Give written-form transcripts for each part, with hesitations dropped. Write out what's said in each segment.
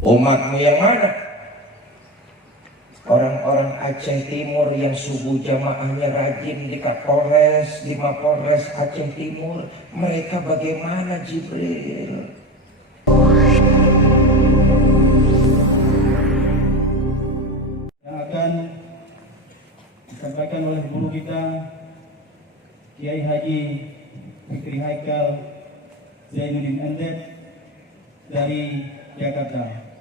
Umatmu yang mana? Orang-orang Aceh Timur yang subuh jamaahnya rajin di Kapolres, di Mapolres Aceh Timur, mereka bagaimana Jibril? Yang akan disampaikan oleh guru kita Kiai Haji Fikri Haikal Zainuddin Andet dari Jakarta.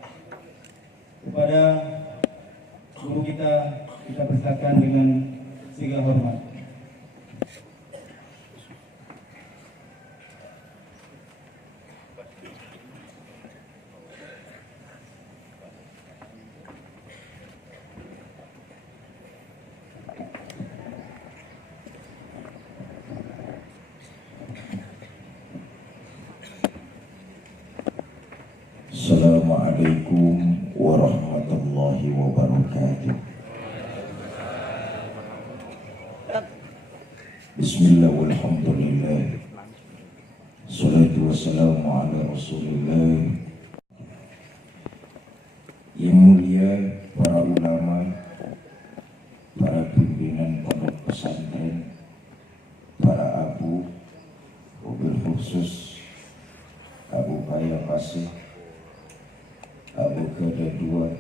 Kepada guru kita persilakan dengan segala hormat. Assalamualaikum warahmatullahi wabarakatuh. Bismillah walhamdulillah, salatu wassalamu ala rasulillah. Yang mulia para ulama, para pimpinan pondok pesantren, para abu, mobil khusus Abu Kaya Pasih, Abu Kedua,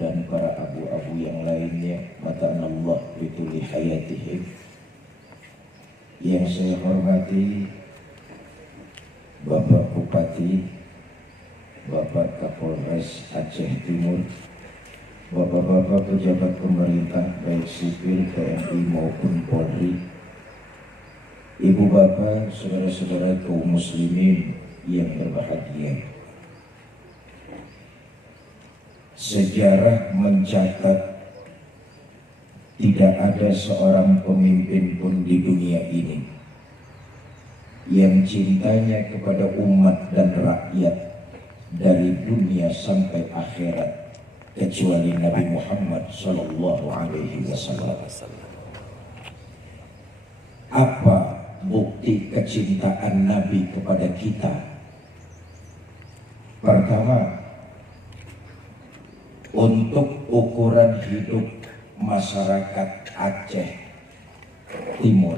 dan para abu-abu yang lainnya, mata'anallah bituli hayatihim. Yang saya hormati Bapak Bupati, Bapak Kapolres Aceh Timur, Bapak-bapak pejabat pemerintah baik sipil, TNI maupun Polri, Ibu bapak, saudara-saudara kaum muslimin yang berbahagia. Sejarah mencatat tidak ada seorang pemimpin pun di dunia ini yang cintanya kepada umat dan rakyat dari dunia sampai akhirat kecuali Nabi Muhammad Sallallahu Alaihi Wasallam. Apa bukti kecintaan Nabi kepada kita? Pertama, untuk ukuran hidup masyarakat Aceh Timur,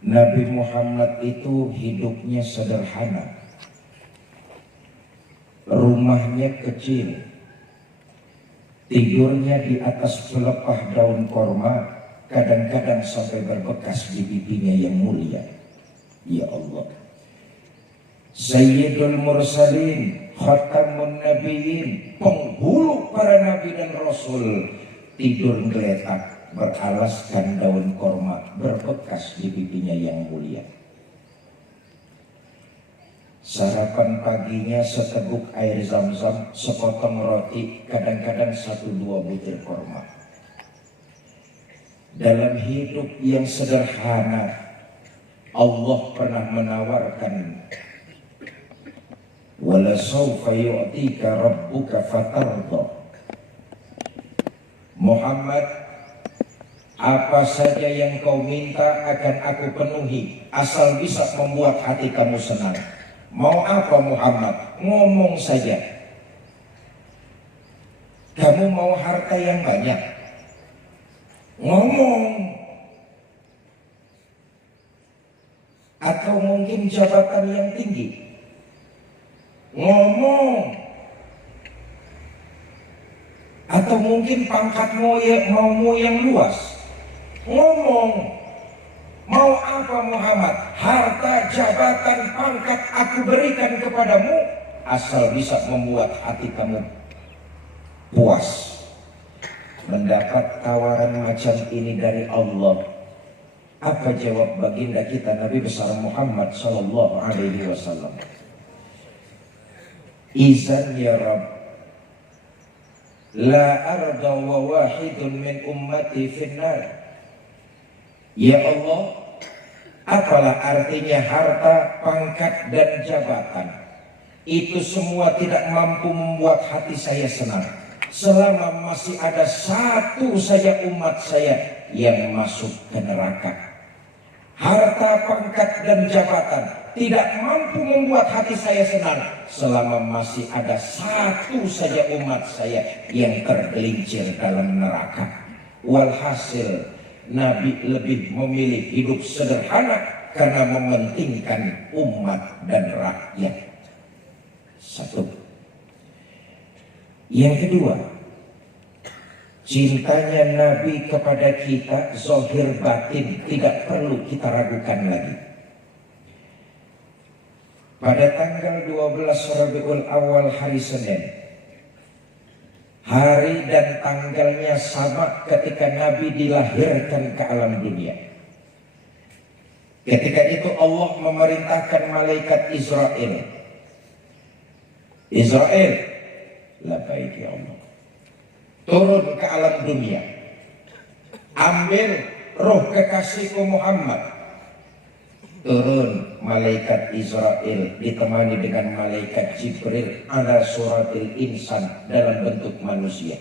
Nabi Muhammad itu hidupnya sederhana, rumahnya kecil, tidurnya di atas pelepah daun korma, kadang-kadang sampai berbekas di pipinya yang mulia. Ya Allah, Sayyidul Mursalin, Khatamun Nabiyyin, penghulu para nabi dan rasul, tidur geletak beralaskan daun korma, berbekas di pipinya yang mulia. Sarapan paginya seteguk air zam-zam, sepotong roti, kadang-kadang 1-2 butir korma. Dalam hidup yang sederhana, Allah pernah menawarkan, wala sawfa yu'tika rabbuka fatarda. Muhammad, apa saja yang kau minta akan aku penuhi, asal bisa membuat hati kamu senang. Mau apa Muhammad? Ngomong saja. Kamu mau harta yang banyak? Ngomong. Atau mungkin jabatan yang tinggi? Ngomong. Atau mungkin pangkatmu maumu yang luas? Ngomong. Mau apa Muhammad? Harta, jabatan, pangkat aku berikan kepadamu, asal bisa membuat hati kamu puas. Mendapat tawaran macam ini dari Allah, apa jawab baginda kita Nabi besar Muhammad Sallallahu Alaihi Wasallam? Izan ya Rabb, la arda wa wahidun min ummati finnar. Ya Allah, apalah artinya harta, pangkat dan jabatan? Itu semua tidak mampu membuat hati saya senang selama masih ada satu saja umat saya yang masuk ke neraka. Harta, pangkat dan jabatan tidak mampu membuat hati saya senang selama masih ada satu saja umat saya yang tergelincir dalam neraka. Walhasil Nabi lebih memilih hidup sederhana karena mementingkan umat dan rakyat. Satu. Yang kedua, cintanya Nabi kepada kita zahir batin tidak perlu kita ragukan lagi. Pada tanggal 12 Rabiul Awal hari Senin, hari dan tanggalnya sama ketika Nabi dilahirkan ke alam dunia. Ketika itu Allah memerintahkan malaikat Israel, labbaik ya Allah, turun ke alam dunia, ambil roh kekasihku Muhammad. Turun malaikat Israel ditemani dengan malaikat Jibril ala suratil insan dalam bentuk manusia.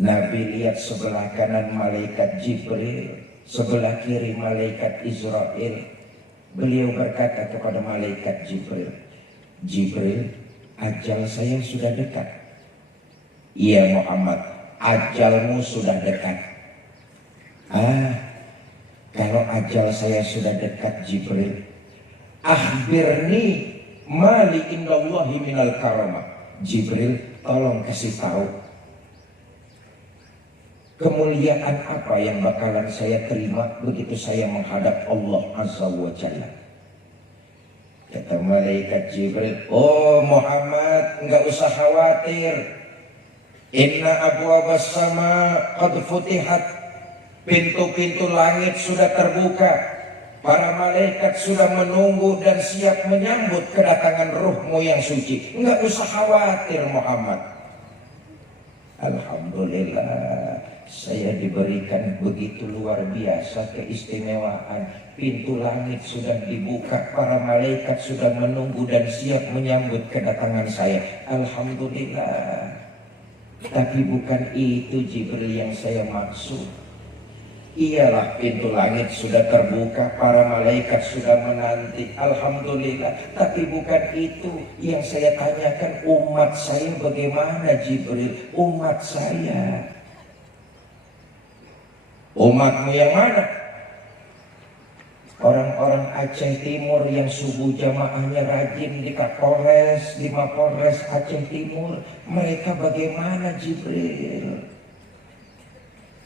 Nabi lihat sebelah kanan malaikat Jibril, sebelah kiri malaikat Israel. Beliau berkata kepada malaikat Jibril, "Jibril, ajal saya sudah dekat." "Iya Muhammad, ajalmu sudah dekat." Kalau ajal saya sudah dekat Jibril, akhbirni mali indallahi minal karamah. Jibril, tolong kasih tahu kemuliaan apa yang bakalan saya terima begitu saya menghadap Allah Azza wa Jalla. Kata malaikat Jibril, "Oh Muhammad, enggak usah khawatir. Inna abwabas sama qad futihat." Pintu-pintu langit sudah terbuka. Para malaikat sudah menunggu dan siap menyambut kedatangan ruhmu yang suci. Enggak usah khawatir Muhammad. Alhamdulillah, saya diberikan begitu luar biasa keistimewaan. Pintu langit sudah dibuka, para malaikat sudah menunggu dan siap menyambut kedatangan saya. Alhamdulillah. Tapi bukan itu Jibril yang saya maksud. Iyalah, pintu langit sudah terbuka, para malaikat sudah menanti. Alhamdulillah. Tapi bukan itu yang saya tanyakan. Umat saya bagaimana Jibril? Umat saya. Umatmu yang mana? Orang-orang Aceh Timur yang subuh jamaahnya rajin di Kapolres, di Mapolres Aceh Timur. Mereka bagaimana Jibril?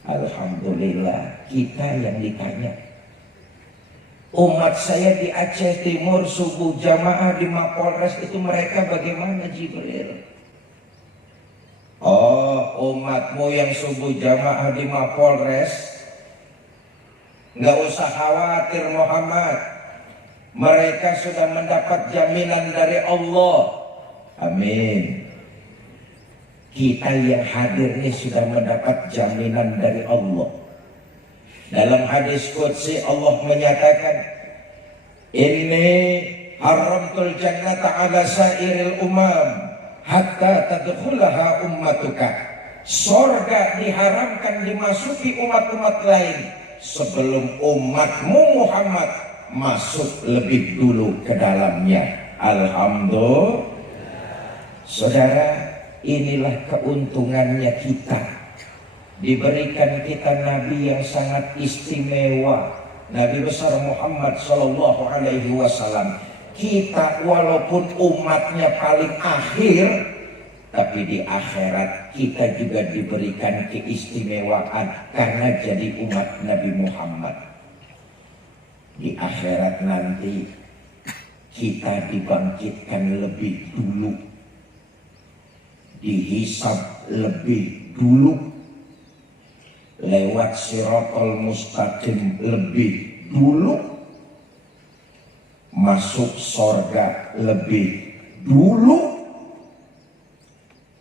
Alhamdulillah, kita yang ditanya. Umat saya di Aceh Timur subuh jamaah di Mapolres itu mereka bagaimana Jibril? Oh, umatmu yang subuh jamaah di Mapolres, nggak usah khawatir Muhammad. Mereka sudah mendapat jaminan dari Allah. Amin. Kita yang hadir ini sudah mendapat jaminan dari Allah. Dalam hadis qudsi Allah menyatakan, "Inni haramtul jannata ala sairil umam hatta tadkhulaha ummatuka." Surga diharamkan dimasuki umat-umat lain sebelum umatmu Muhammad masuk lebih dulu ke dalamnya. Alhamdulillah. Saudara, inilah keuntungannya kita. Diberikan kita Nabi yang sangat istimewa, Nabi besar Muhammad Sallallahu Alaihi Wasallam. Kita walaupun umatnya paling akhir, tapi di akhirat kita juga diberikan keistimewaan karena jadi umat Nabi Muhammad. Di akhirat nanti kita dibangkitkan lebih dulu, dihisab lebih dulu, lewat Shiratal Mustaqim lebih dulu, masuk sorga lebih dulu,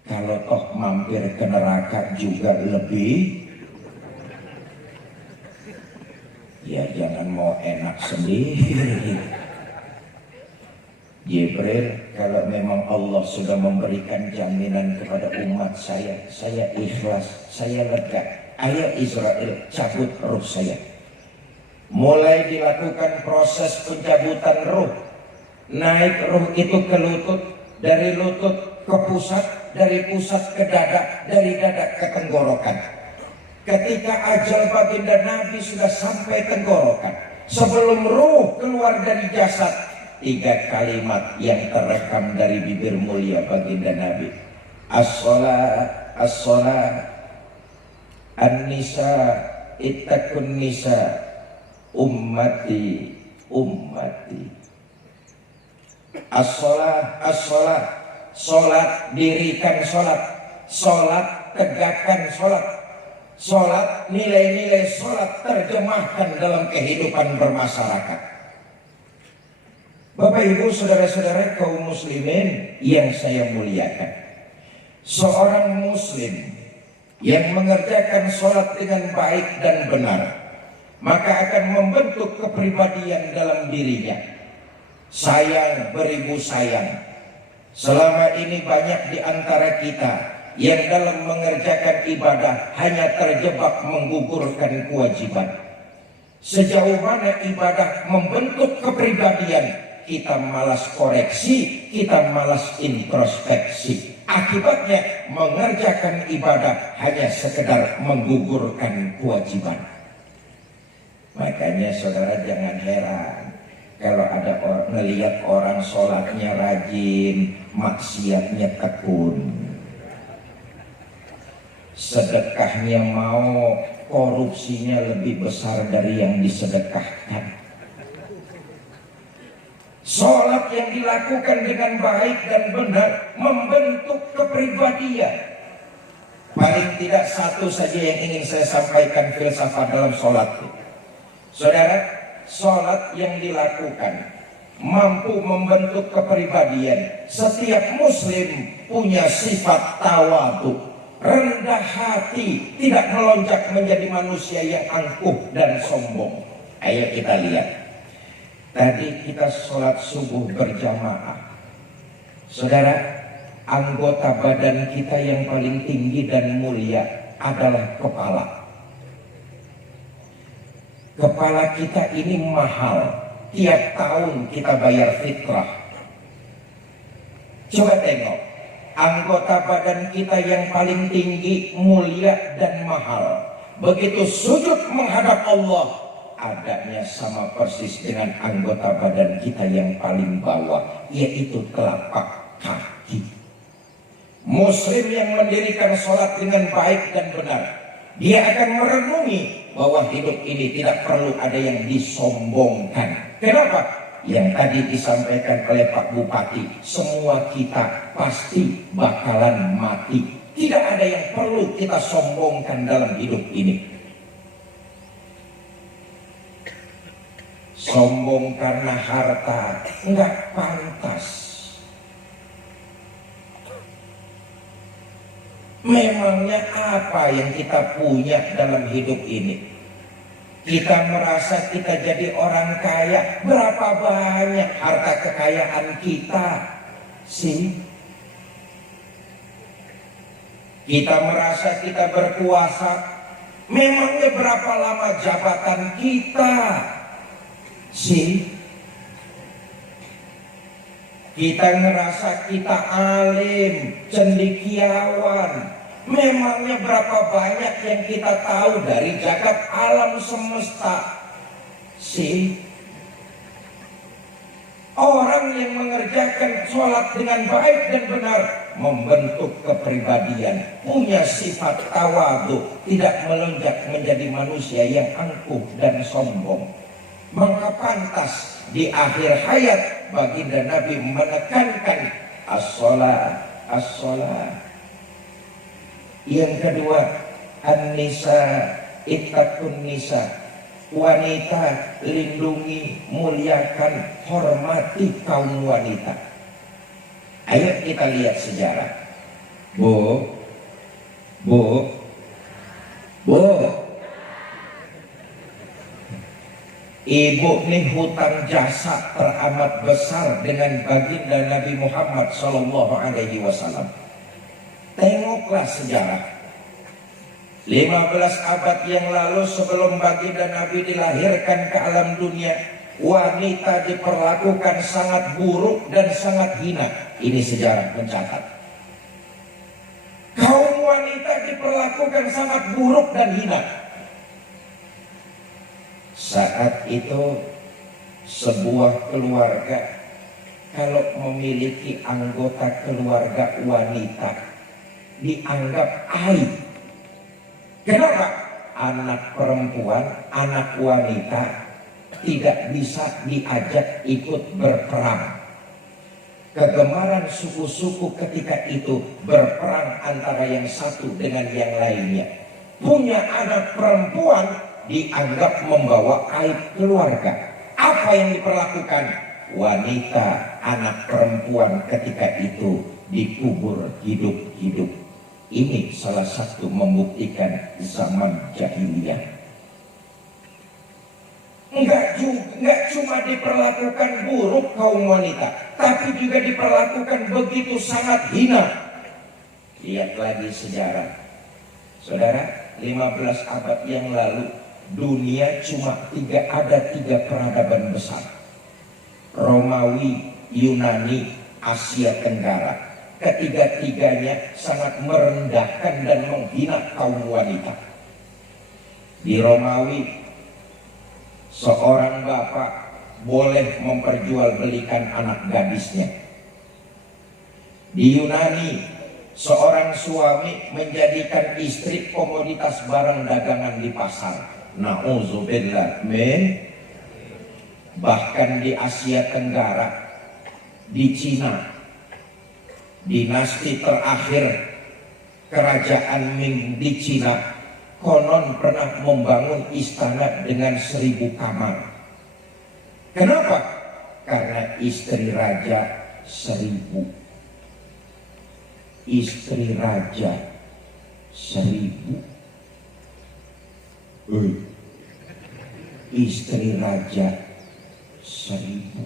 kalau toh mampir ke neraka juga lebih. Ya jangan mau enak sendiri. Jibril, kalau memang Allah sudah memberikan jaminan kepada umat saya ikhlas, saya lega. Ayo Israel, cabut roh saya. mulai dilakukan proses pencabutan ruh. Naik ruh itu ke lutut, dari lutut ke pusat, dari pusat ke dada, dari dada ke tenggorokan. Ketika ajal baginda Nabi sudah sampai tenggorokan, sebelum ruh keluar dari jasad, 3 kalimat yang terekam dari bibir mulia baginda Nabi. As-salat, as-salat, an-nisa, ittaqun nisa, ummati, ummati. As-salat, as-salat, salat, dirikan salat, salat, tegakkan salat, salat, nilai-nilai salat terjemahkan dalam kehidupan bermasyarakat. Bapak Ibu saudara-saudara kaum muslimin yang saya muliakan, seorang muslim yang mengerjakan salat dengan baik dan benar, maka akan membentuk kepribadian dalam dirinya. Sayang beribu sayang. Selama ini banyak di antara kita yang dalam mengerjakan ibadah hanya terjebak menggugurkan kewajiban. Sejauh mana ibadah membentuk kepribadian, kita malas koreksi, kita malas introspeksi. Akibatnya mengerjakan ibadah hanya sekedar menggugurkan kewajiban. Makanya saudara jangan heran kalau ada orang melihat orang sholatnya rajin, maksiatnya tekun, sedekahnya mau, korupsinya lebih besar dari yang disedekahkan. Sholat yang dilakukan dengan baik dan benar membentuk kepribadian. Paling tidak satu saja yang ingin saya sampaikan filsafat dalam sholat. Saudara, sholat yang dilakukan mampu membentuk kepribadian. Setiap muslim punya sifat tawadhu, rendah hati, tidak melonjak menjadi manusia yang angkuh dan sombong. Ayo kita lihat. Tadi kita sholat subuh berjamaah. Saudara, anggota badan kita yang paling tinggi dan mulia adalah kepala. Kepala kita ini mahal. Tiap tahun kita bayar fitrah. Coba tengok, anggota badan kita yang paling tinggi, mulia dan mahal, begitu sujud menghadap Allah, adanya sama persis dengan anggota badan kita yang paling bawah, yaitu telapak kaki. Muslim yang mendirikan sholat dengan baik dan benar, dia akan merenungi bahwa hidup ini tidak perlu ada yang disombongkan. Kenapa? Yang tadi disampaikan oleh Pak Bupati, semua kita pasti bakalan mati. Tidak ada yang perlu kita sombongkan dalam hidup ini. Sombong karena harta enggak pantas. Memangnya apa yang kita punya dalam hidup ini? Kita merasa kita jadi orang kaya. Berapa banyak harta kekayaan kita sih? Kita merasa kita berkuasa. Memangnya berapa lama jabatan kita sih? Kita ngerasa kita alim, cendekiawan. Memangnya berapa banyak yang kita tahu dari jagat alam semesta sih? Orang yang mengerjakan sholat dengan baik dan benar membentuk kepribadian, punya sifat tawadhu, tidak melonjak menjadi manusia yang angkuh dan sombong. Maka pantas di akhir hayat baginda Nabi menekankan as-sholat, as-sholat. Yang kedua, an-nisa, ittaqun nisa. Wanita, lindungi, muliakan, hormati kaum wanita. Ayo kita lihat sejarah. Bu. Ibu nih hutang jasa teramat besar dengan baginda Nabi Muhammad SAW. Tengoklah sejarah. 15 abad yang lalu sebelum baginda Nabi dilahirkan ke alam dunia, wanita diperlakukan sangat buruk dan sangat hina. Ini sejarah mencatat. Kaum wanita diperlakukan sangat buruk dan hina. Saat itu sebuah keluarga kalau memiliki anggota keluarga wanita dianggap aib. Kenapa? Anak perempuan, anak wanita tidak bisa diajak ikut berperang. Kegemaran suku-suku ketika itu berperang antara yang satu dengan yang lainnya. Punya anak perempuan dianggap membawa aib keluarga. Apa yang diperlakukan? Wanita, anak perempuan ketika itu dikubur hidup-hidup. Ini salah satu membuktikan zaman jahiliyah. Enggak cuma diperlakukan buruk kaum wanita, tapi juga diperlakukan begitu sangat hina. Lihat lagi sejarah. Saudara, 15 abad yang lalu dunia cuma ada tiga peradaban besar. Romawi, Yunani, Asia Tenggara. Ketiga-tiganya sangat merendahkan dan menghina kaum wanita. Di Romawi, seorang bapak boleh memperjualbelikan anak gadisnya. Di Yunani, seorang suami menjadikan istri komoditas barang dagangan di pasar. Na'udzubillah min. Bahkan di Asia Tenggara, di Cina, dinasti terakhir kerajaan Ming di Cina konon pernah membangun istana dengan 1000 kamar. Kenapa? Karena istri raja 1000. Istri raja 1000. Istri raja 1000.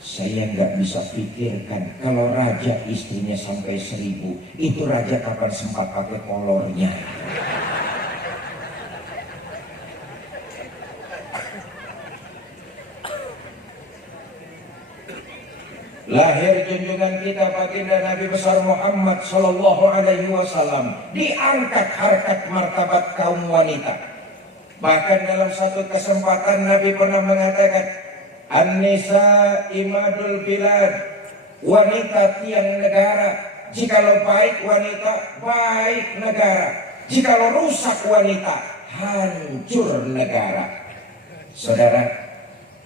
Saya nggak bisa pikirkan kalau raja istrinya sampai 1000, itu raja kapan sempat pakai kolornya? Lahir junjungan kita baginda Nabi besar Muhammad Sallallahu Alaihi Wasallam, diangkat harkat martabat kaum wanita. Bahkan dalam satu kesempatan Nabi pernah mengatakan, An-nisa imadul bilad, wanita tiang negara. Jikalau baik wanita, baik negara. Jikalau rusak wanita, hancur negara. Saudara,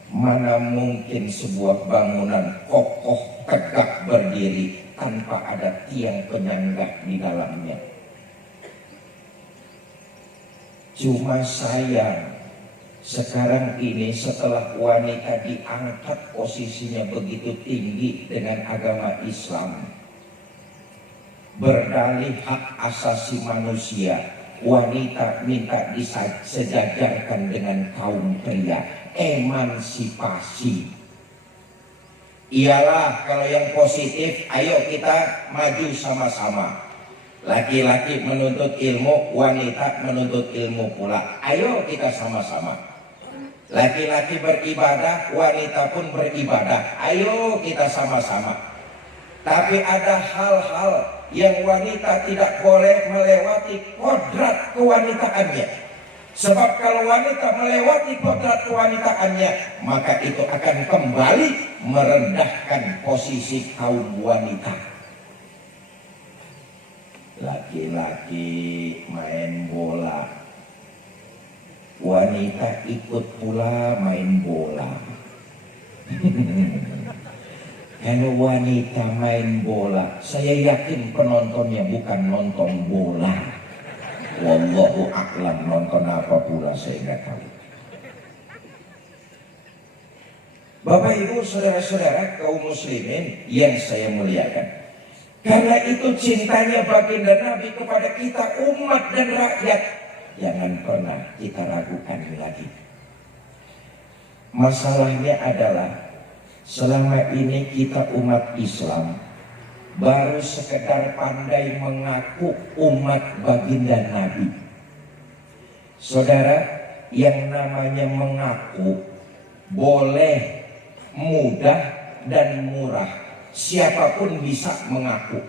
mana mungkin sebuah bangunan kokoh tegak berdiri tanpa ada tiang penyangga di dalamnya? Cuma sayang, sekarang ini setelah wanita diangkat posisinya begitu tinggi dengan agama Islam, berdalih hak asasi manusia, wanita minta disejajarkan dengan kaum pria. Emansipasi. Iyalah kalau yang positif, ayo kita maju sama-sama. Laki-laki menuntut ilmu, wanita menuntut ilmu pula. Ayo kita sama-sama. Laki-laki beribadah, wanita pun beribadah. Ayo kita sama-sama. Tapi ada hal-hal yang wanita tidak boleh melewati kodrat kewanitaannya. Sebab kalau wanita melewati kodrat kewanitaannya, maka itu akan kembali merendahkan posisi kaum wanita. Laki-laki main bola, wanita ikut pula main bola. Kalau wanita main bola, saya yakin penontonnya bukan nonton bola. Wallahu a'lam, nonton apa pula saya nggak tahu. Bapak Ibu saudara-saudara kaum muslimin yang saya muliakan, karena itu cintanya baginda Nabi kepada kita umat dan rakyat jangan pernah kita ragukan lagi. Masalahnya adalah selama ini kita umat Islam baru sekedar pandai mengaku umat baginda Nabi. Saudara, yang namanya mengaku boleh mudah dan murah. Siapapun bisa mengaku.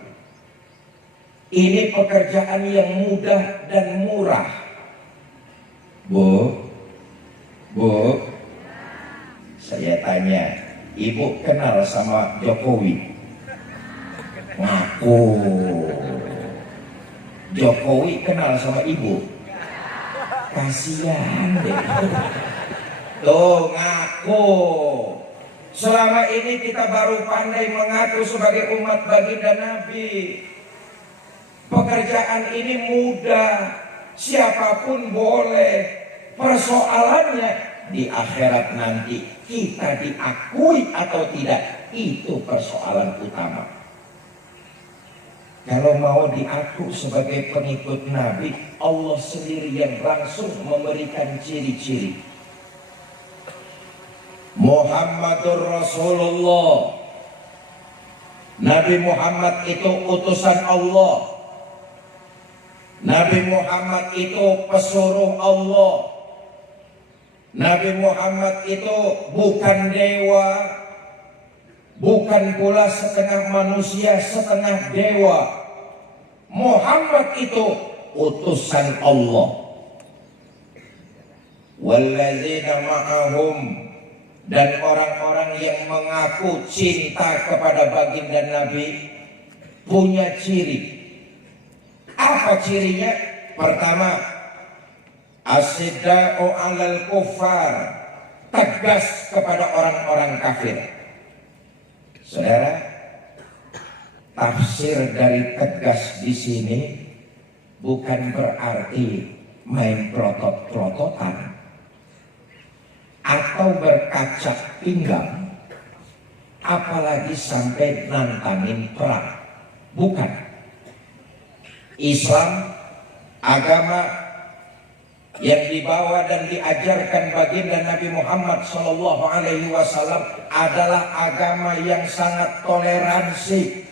Ini pekerjaan yang mudah dan murah. Bu, saya tanya, ibu kenal sama Jokowi? Ngaku. Jokowi kenal sama ibu? Kasihan deh. Tuh ngaku. Selama ini kita baru pandai mengaku sebagai umat baginda Nabi. Pekerjaan ini mudah, siapapun boleh. Persoalannya di akhirat nanti kita diakui atau tidak, itu persoalan utama. Kalau mau diaku sebagai pengikut Nabi, Allah sendiri yang langsung memberikan ciri-ciri. Muhammadur Rasulullah. Nabi Muhammad itu utusan Allah. Nabi Muhammad itu pesuruh Allah. Nabi Muhammad itu bukan dewa, bukan pula setengah manusia setengah dewa. Muhammad itu utusan Allah. Walladzina ma'ahum, dan orang-orang yang mengaku cinta kepada baginda Nabi punya ciri. Apa cirinya? Pertama, asyidda'u 'alal kuffar, tegas kepada orang-orang kafir. Saudara, tafsir dari tegas di sini bukan berarti main pelotot-pelototan atau berkaca pinggang, apalagi sampai nantangin perang. Bukan. Islam, agama yang dibawa dan diajarkan baginda Nabi Muhammad SAW adalah agama yang sangat toleransi.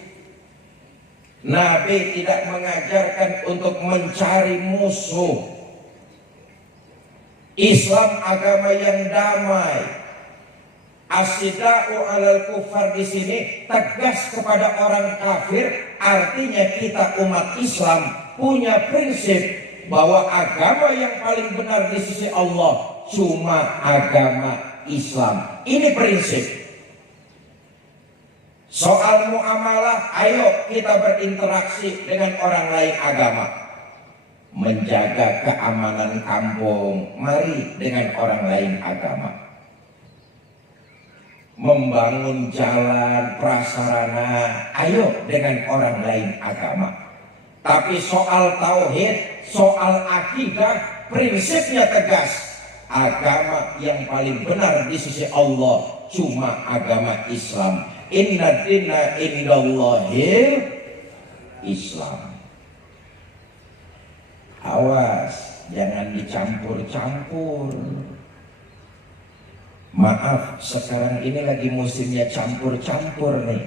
Nabi tidak mengajarkan untuk mencari musuh. Islam agama yang damai. Asyidda'u 'alal kuffar di sini tegas kepada orang kafir, artinya kita umat Islam punya prinsip bahwa agama yang paling benar di sisi Allah cuma agama Islam. Ini prinsip. Soal muamalah, ayo kita berinteraksi dengan orang lain agama. Menjaga keamanan kampung, mari dengan orang lain agama. Membangun jalan, prasarana, ayo dengan orang lain agama. Tapi soal tauhid, soal akidah, prinsipnya tegas. Agama yang paling benar di sisi Allah cuma agama Islam. Inna dina indallahil Islam. Awas, jangan dicampur-campur. Maaf, sekarang ini lagi musimnya campur-campur nih.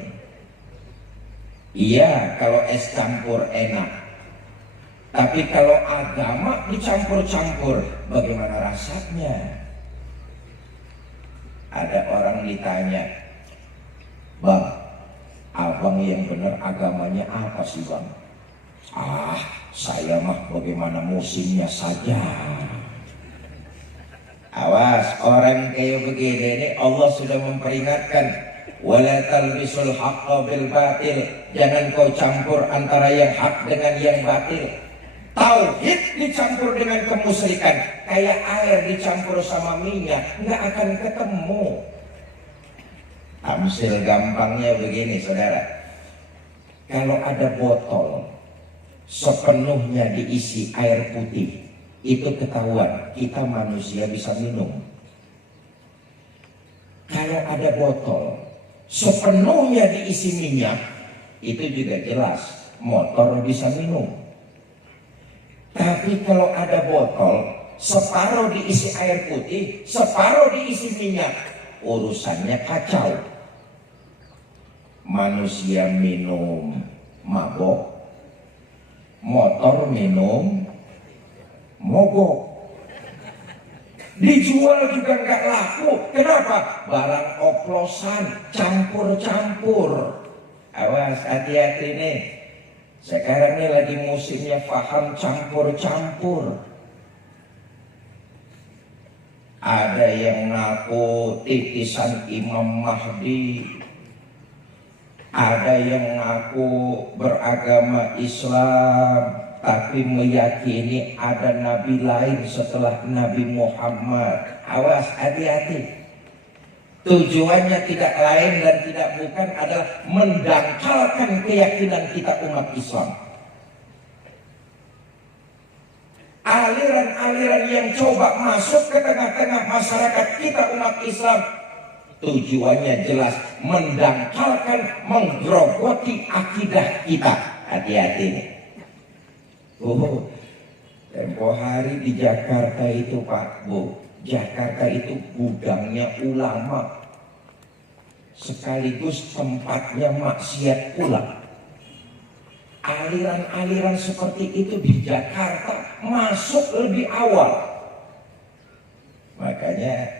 Iya, kalau es campur enak. Tapi kalau agama dicampur-campur, bagaimana rasanya? Ada orang ditanya, "Bang, abang yang benar agamanya apa sih bang?" "Ah, saya mah bagaimana musimnya saja." Awas, orang kayak begini ini Allah sudah memperingatkan, wala talbisul haqqa bil batil, jangan kau campur antara yang hak dengan yang batil. Tauhid dicampur dengan kemusyrikan, kayak air dicampur sama minyak, nggak akan ketemu. Amsil gampangnya begini saudara, kalau ada botol sepenuhnya diisi air putih, itu ketahuan kita manusia bisa minum. Kalau ada botol sepenuhnya diisi minyak, itu juga jelas motor bisa minum. Tapi kalau ada botol separuh diisi air putih, separuh diisi minyak, urusannya kacau. manusia minum mabok, motor minum mogok. Dijual juga nggak laku. Kenapa? Barang oplosan, campur-campur. Awas, hati-hati nih. Sekarang ini lagi musimnya paham campur-campur. Ada yang ngaku titisan Imam Mahdi, ada yang ngaku beragama Islam tapi meyakini ada nabi lain setelah Nabi Muhammad. Awas, hati-hati. Tujuannya tidak lain dan tidak bukan adalah mendangkalkan keyakinan kita umat Islam. Aliran-aliran yang coba masuk ke tengah-tengah masyarakat kita umat Islam, tujuannya jelas mendangkalkan, menggerogoti akidah kita. Hati-hati nih. Tempo hari di Jakarta itu Pak Bu, Jakarta itu gudangnya ulama sekaligus tempatnya maksiat pula. Aliran-aliran seperti itu di Jakarta masuk lebih awal. Makanya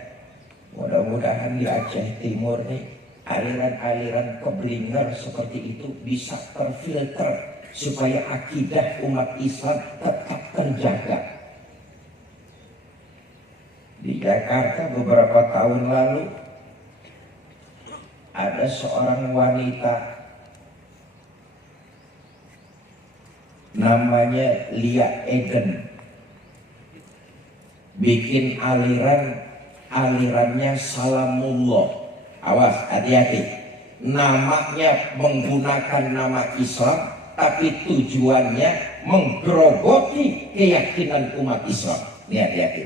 mudah-mudahan di Aceh Timur nih aliran-aliran keblinger seperti itu bisa terfilter supaya akidah umat Islam tetap terjaga. Di Jakarta beberapa tahun lalu ada seorang wanita namanya Lia Eden bikin alirannya Salamullah. Awas, hati-hati. Namanya menggunakan nama Islam tapi tujuannya menggerogoti keyakinan umat Islam. Ini hati-hati.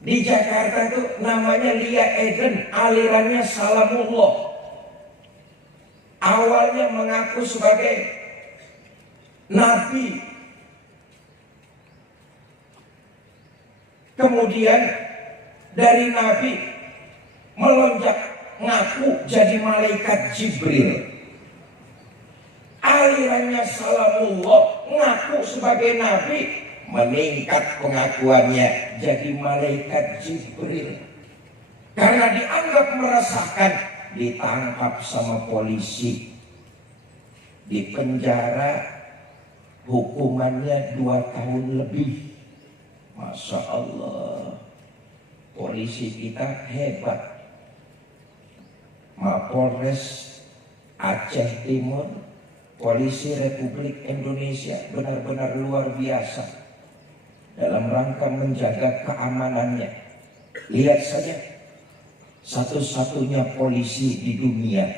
Di Jakarta itu namanya Lia Eden, alirannya Salamullah. Awalnya mengaku sebagai nabi, kemudian dari nabi melonjak ngaku jadi malaikat Jibril. Alirannya Salamullah ngaku sebagai nabi, meningkat pengakuannya jadi malaikat Jibril. Karena dianggap meresahkan, ditangkap sama polisi, dipenjara, hukumannya 2 tahun lebih. Masya Allah, polisi kita hebat. Mapolres Aceh Timur, Polisi Republik Indonesia benar-benar luar biasa dalam rangka menjaga keamanannya. Lihat saja, satu-satunya polisi di dunia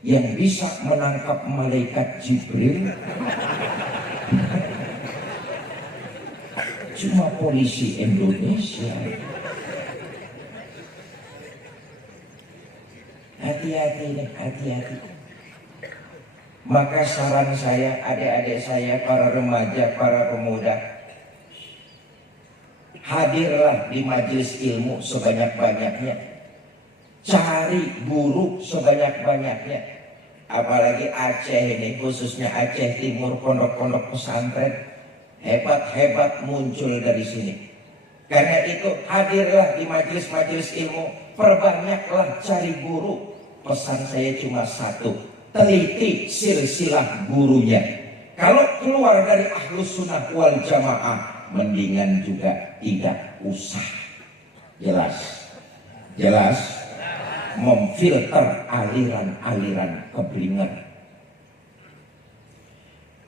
yang bisa menangkap malaikat Jibril cuma polisi Indonesia. Hati-hati nih, hati-hati. Maka saran saya, adik-adik saya, para remaja, para pemuda, hadirlah di majelis ilmu sebanyak-banyaknya. Cari guru sebanyak-banyaknya. Apalagi Aceh ini, khususnya Aceh Timur, pondok-pondok pesantren hebat-hebat muncul dari sini. Karena itu hadirlah di majelis-majelis ilmu, perbanyaklah cari guru. Pesan saya cuma satu, teliti silsilah gurunya. Kalau keluar dari Ahlus Sunnah wal Jamaah, mendingan juga tidak usah. Jelas, jelas, memfilter aliran-aliran keblinger.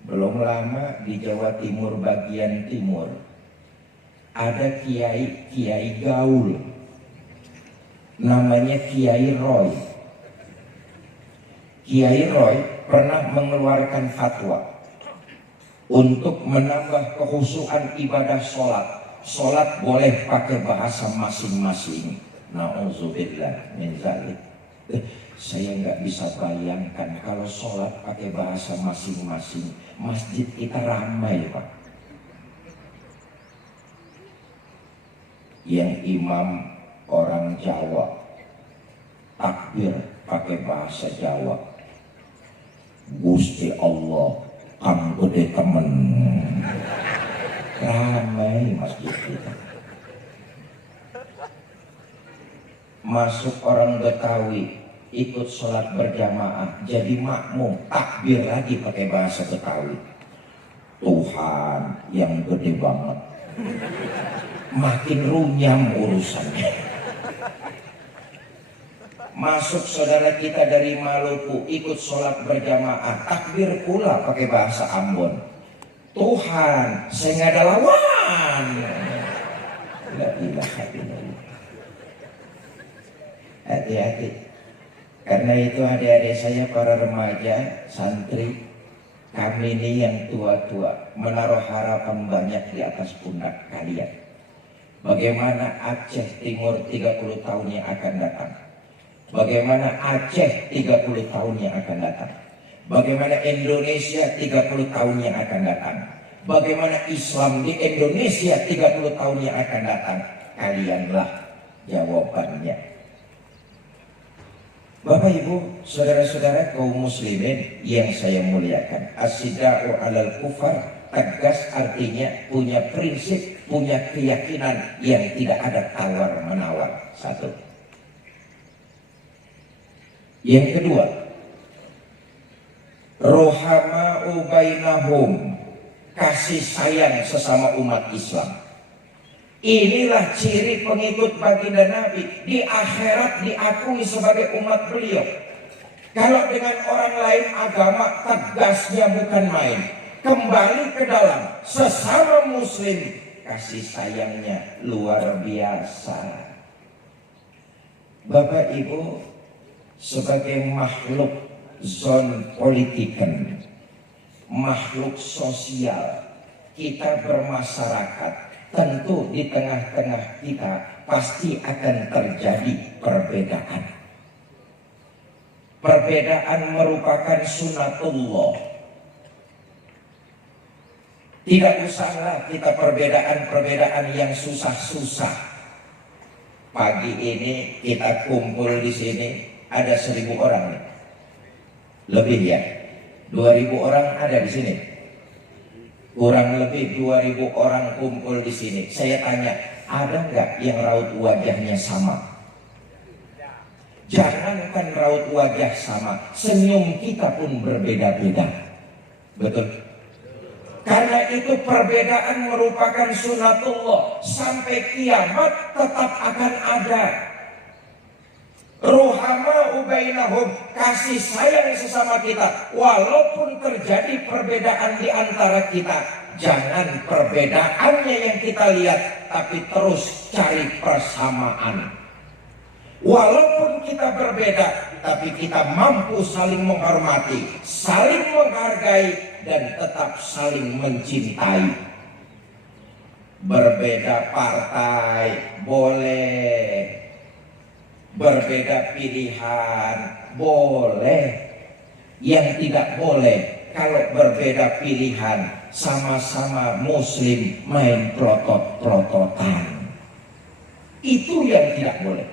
Belum lama di Jawa Timur bagian timur ada kiai gaul, namanya Kiai Roy. Kiai Roy pernah mengeluarkan fatwa untuk menambah kekhusyuan ibadah sholat. Sholat boleh pakai bahasa masing-masing. Na'udzubillah min dzalik. Saya nggak bisa bayangkan kalau sholat pakai bahasa masing-masing. Masjid kita ramai, Pak. Yang imam orang Jawa, takbir pakai bahasa Jawa. Gusti Allah kang gede temen. Ramai masjid kita. Masuk orang Betawi ikut sholat berjamaah jadi makmum, takbir lagi pakai bahasa Betawi. Tuhan yang gede banget. Makin runyam urusannya. Masuk saudara kita dari Maluku ikut sholat berjamaah, takbir pula pakai bahasa Ambon. Tuhan, saya nggak ada lawan. La ilaha illallah. Hati-hati. Karena itu adik-adik saya para remaja, santri, kami ini yang tua-tua menaruh harapan banyak di atas pundak kalian. Bagaimana Aceh Timur 30 tahun yang akan datang? Bagaimana Aceh 30 tahun yang akan datang? Bagaimana Indonesia 30 tahun yang akan datang? Bagaimana Islam di Indonesia 30 tahun yang akan datang? Kalianlah jawabannya. Bapak Ibu, saudara-saudara kaum muslimin yang saya muliakan, as-sida'u 'alal kufar, tegas artinya punya prinsip, punya keyakinan yang tidak ada tawar-menawar. Satu. Yang kedua, rohama'u bainahum, kasih sayang sesama umat Islam. Inilah ciri pengikut baginda Nabi, di akhirat diakui sebagai umat beliau. Kalau dengan orang lain agama tegasnya bukan main. Kembali ke dalam sesama muslim, kasih sayangnya luar biasa. Bapak Ibu, sebagai makhluk zon politiken, makhluk sosial, kita bermasyarakat, tentu di tengah-tengah kita pasti akan terjadi perbedaan. Perbedaan merupakan sunatullah. Tidak usahlah kita perbedaan-perbedaan yang susah-susah. Pagi ini kita kumpul di sini ada 1.000 orang nih. Lebih ya, 2.000 orang ada di sini. Kurang lebih 2.000 orang kumpul di sini. Saya tanya, ada nggak yang raut wajahnya sama? Jangankan raut wajah sama, senyum kita pun berbeda-beda. Betul? Karena itu perbedaan merupakan sunatullah. Sampai kiamat tetap akan ada. Ruhama'u bainahum, kasih sayang sesama kita. Walaupun terjadi perbedaan di antara kita, jangan perbedaannya yang kita lihat, tapi terus cari persamaan. Walaupun kita berbeda, tapi kita mampu saling menghormati, saling menghargai, dan tetap saling mencintai. Berbeda partai boleh, berbeda pilihan boleh. Yang tidak boleh kalau berbeda pilihan sama-sama muslim main plotot-plototan. Itu yang tidak boleh.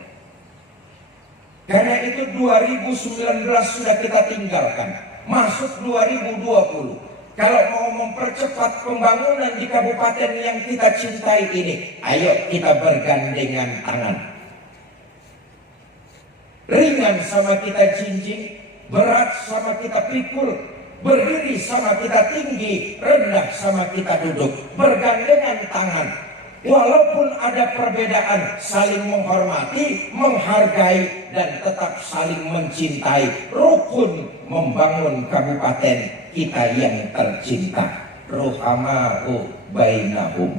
Karena itu 2019 sudah kita tinggalkan, masuk 2020. Kalau mau mempercepat pembangunan di kabupaten yang kita cintai ini, ayo kita bergandengan tangan. Ringan sama kita jinjing, berat sama kita pikul, berdiri sama kita tinggi, rendah sama kita duduk, bergandengan tangan. Walaupun ada perbedaan, saling menghormati, menghargai, dan tetap saling mencintai. Rukun membangun kabupaten kita yang tercinta. Ruhama'u bainahum.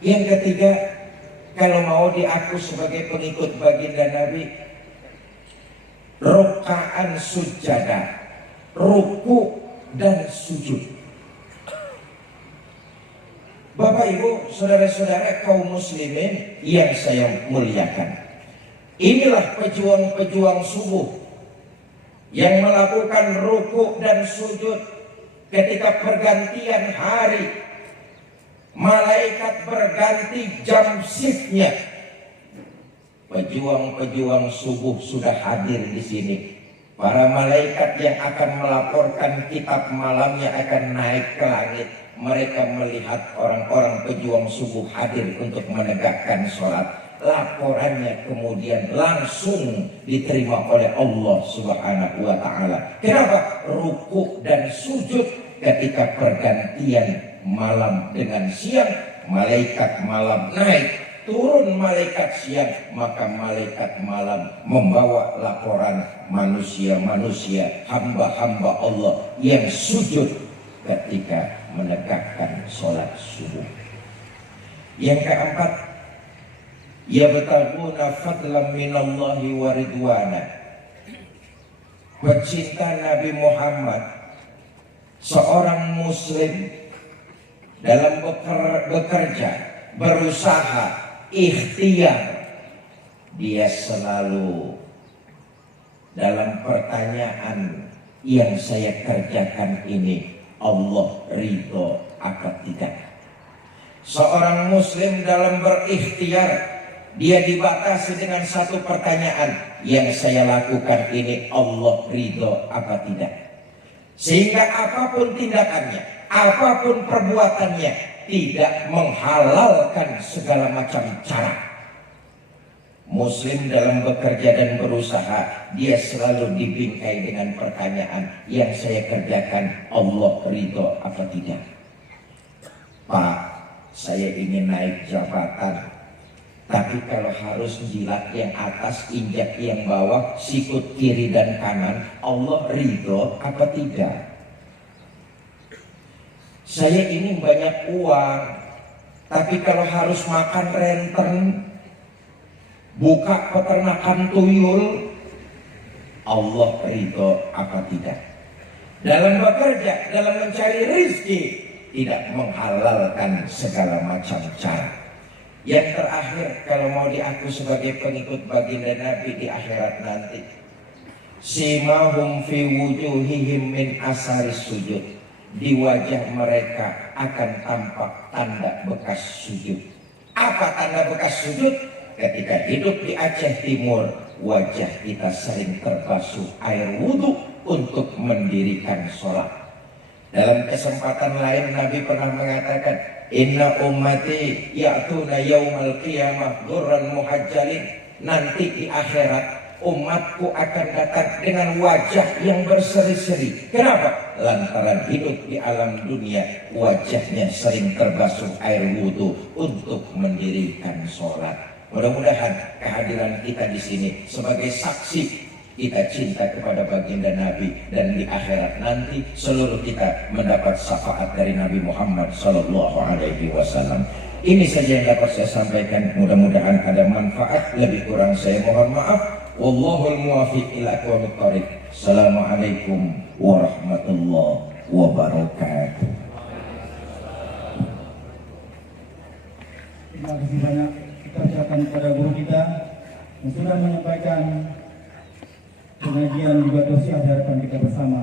Yang ketiga, kalau mau diaku sebagai pengikut baginda Nabi, rukaan sujadah, ruku dan sujud. Bapak Ibu, saudara-saudara kaum muslimin yang saya muliakan, inilah pejuang-pejuang subuh yang melakukan ruku dan sujud ketika pergantian hari. Malaikat berganti jam shiftnya. Pejuang-pejuang subuh sudah hadir di sini. Para malaikat yang akan melaporkan kitab malamnya akan naik ke langit. Mereka melihat orang-orang pejuang subuh hadir untuk menegakkan sholat. Laporannya kemudian langsung diterima oleh Allah Subhanahu wa ta'ala. Kenapa? Ruku dan sujud ketika pergantian malam dengan siang, malaikat malam naik, turun malaikat siang, maka malaikat malam membawa laporan manusia-manusia, hamba-hamba Allah yang sujud ketika menegakkan sholat subuh. Yang keempat, yabtaguna fadlan minallahi wa ridwana. Pecinta Nabi Muhammad, seorang muslim dalam bekerja, berusaha, ikhtiar, dia selalu dalam pertanyaan yang saya kerjakan ini Allah ridho apa tidak. Seorang muslim dalam berikhtiar, dia dibatasi dengan satu pertanyaan, yang saya lakukan ini Allah ridho apa tidak. Sehingga apapun tindakannya, apapun perbuatannya, tidak menghalalkan segala macam cara. Muslim dalam bekerja dan berusaha, dia selalu dibingkai dengan pertanyaan, yang saya kerjakan Allah ridho apa tidak. Pak, saya ingin naik jabatan, tapi kalau harus jilat yang atas, injak yang bawah, sikut kiri dan kanan, Allah ridho apa tidak? Saya ingin banyak uang, tapi kalau harus makan renten, buka peternakan tuyul, Allah ridho apa tidak? Dalam bekerja, dalam mencari rizki, tidak menghalalkan segala macam cara. Yang terakhir, kalau mau diaku sebagai pengikut baginda Nabi di akhirat nanti, simahum fi wujuhihim min asaris sujud. Di wajah mereka akan tampak tanda bekas sujud. Apa tanda bekas sujud? Ketika hidup di Aceh Timur, wajah kita sering terbasuh air wudhu untuk mendirikan sholat. Dalam kesempatan lain Nabi pernah mengatakan, inna ummati ya'tuna yaumal qiyamah ghurran muhajjalin. Nanti di akhirat umatku akan datang dengan wajah yang berseri-seri. Kenapa? Lantaran hidup di alam dunia, wajahnya sering terbasuh air wudhu untuk mendirikan sholat. Mudah-mudahan kehadiran kita di sini sebagai saksi kita cinta kepada baginda Nabi, dan di akhirat nanti seluruh kita mendapat syafaat dari Nabi Muhammad sallallahu alaihi wasallam. Ini saja yang dapat saya sampaikan. Mudah-mudahan ada manfaat. Lebih kurang saya mohon maaf. Wallahul muwaffiq ila aqwamit thoriq. Assalamualaikum warahmatullahi wabarakatuh. Terima kasih banyak kita ucapkan kepada guru kita yang sudah menyampaikan pengajian juga dosis harapan kita bersama.